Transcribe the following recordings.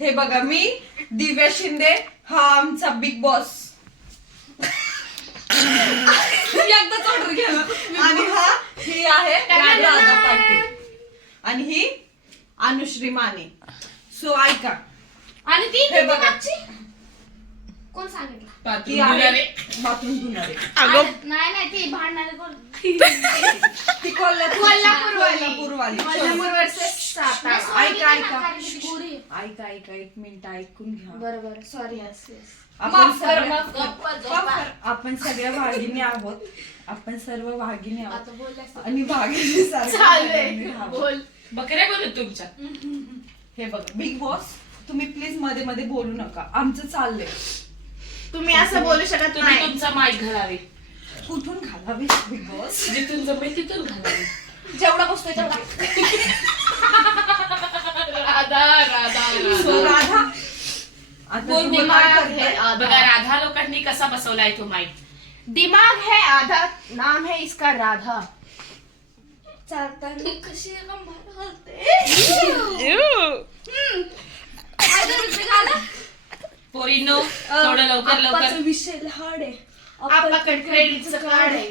हे बघा मी दिव्या शिंदे, हा आमचा बिग बॉस एकदाच ऑर्डर केलं. आणि ही आहे राधा पाटील आणि ही अनुश्री माने. सो ऐका आणि ती हे बघा कोण सांगितलं? ती आहे बाथरूम धुणारे. नाही ती भांडणारे कोण? ती कोल्हापूरवाली. ऐका एक मिनिट ऐकून घ्या. बरोबर सॉरी. आपण सगळ्या वाघिणी आहोत. आपण सर्व वाघिणी आहोत आता बोलल्यास आणि वाघिणी बोल. बकऱ्या बोलत तुमच्या. हे बघ बिग बॉस, तुम्ही प्लीज मध्ये मध्ये बोलू नका. आमचं चाललंय. तुम्ही असं बोलू शकत तुम्ही नाही. तुमचा माईक घालावे. कुठून घालावी बिग बॉस? जिथून जमेल तिथून घालावे. जेवढा बसतोय तेवढा. राधा आता कोण तुम्ही दिमाग काय है? करताय? बघा राधा लोकांनी कसा बसवलाय तो माईक. दिमाग है आधा, नाम है इसका राधा. चालताना कशी पोरीनो थोडं लवकर विषय लहाड आहे. आपाकडे क्रेडिटचं कार्ड आहे.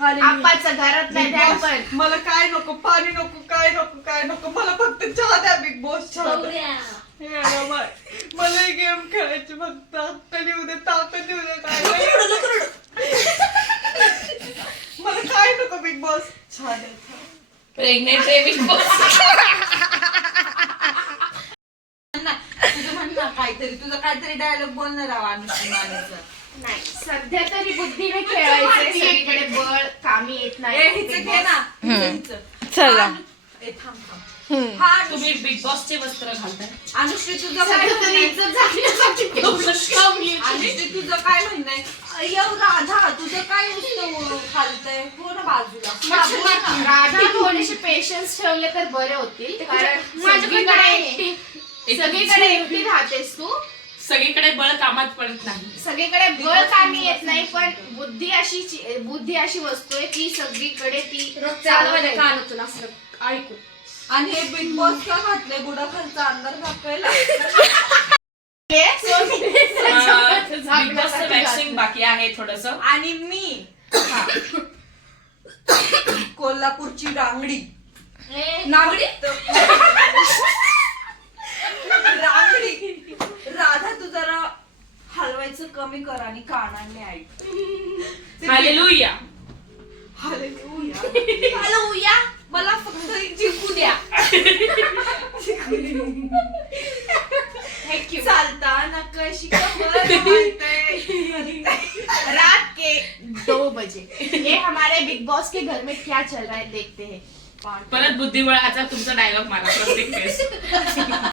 आपाचं घरात नाही द्या पण. मला काय नको, पाणी नको, काय नको. मला फक्त चहा द्या बिग बॉस. चहा द्या. मला गेम खेळायची फक्त. ताकद येऊ दे. मला काय नको बिग बॉस. चहा द्या. प्रेग्नेंट आहे बिग बॉस. तुझं काहीतरी डायलॉग बोलणार आहो अनुश्री मानेचं. नाही सध्या तरी बुद्धीने खेळायचंय. सगळीकडे बळ कामी येत नाही. चला तुम्ही बिग बॉसचे वस्त्र घालताय. अनुश्री तुझं काय म्हणणं आहे? अनुश्री तुझं काय म्हणणं आहे? राधा तुझं काय नुसतं खालतंय? हो ना बाजूला. राधा थोडेसे पेशन्स ठेवले तर बरे होतील. कारण सगळीकडे एकटी राहतेस तू. सगळीकडे बळ कामात पडत नाही. सगळीकडे बळ कामी येत नाही. पण बुद्धी अशी वस्तू आहे की सगळीकडे ती ऐकू. आणि हे बिग बॉस का घातलंय? बुडाखालचा अंधार दाखवायला. बिग बॉसचं वॅक्सिंग बाकी आहे थोडस. आणि मी कोल्हापूरची रांगडी. राधा तू जरा हलवायचं कमी कर आणि कानाने ऐक. हालेलुया. हालेलुया. मला फक्त जिंकू द्या. चालताना कशी रात के 2 बजे ये हमारे बिग बॉस के घर में क्या चल रहा है देखते हैं. परत बुद्धिबळाचा तुमचा डायलॉग मारा प्रत्येक वेळेस.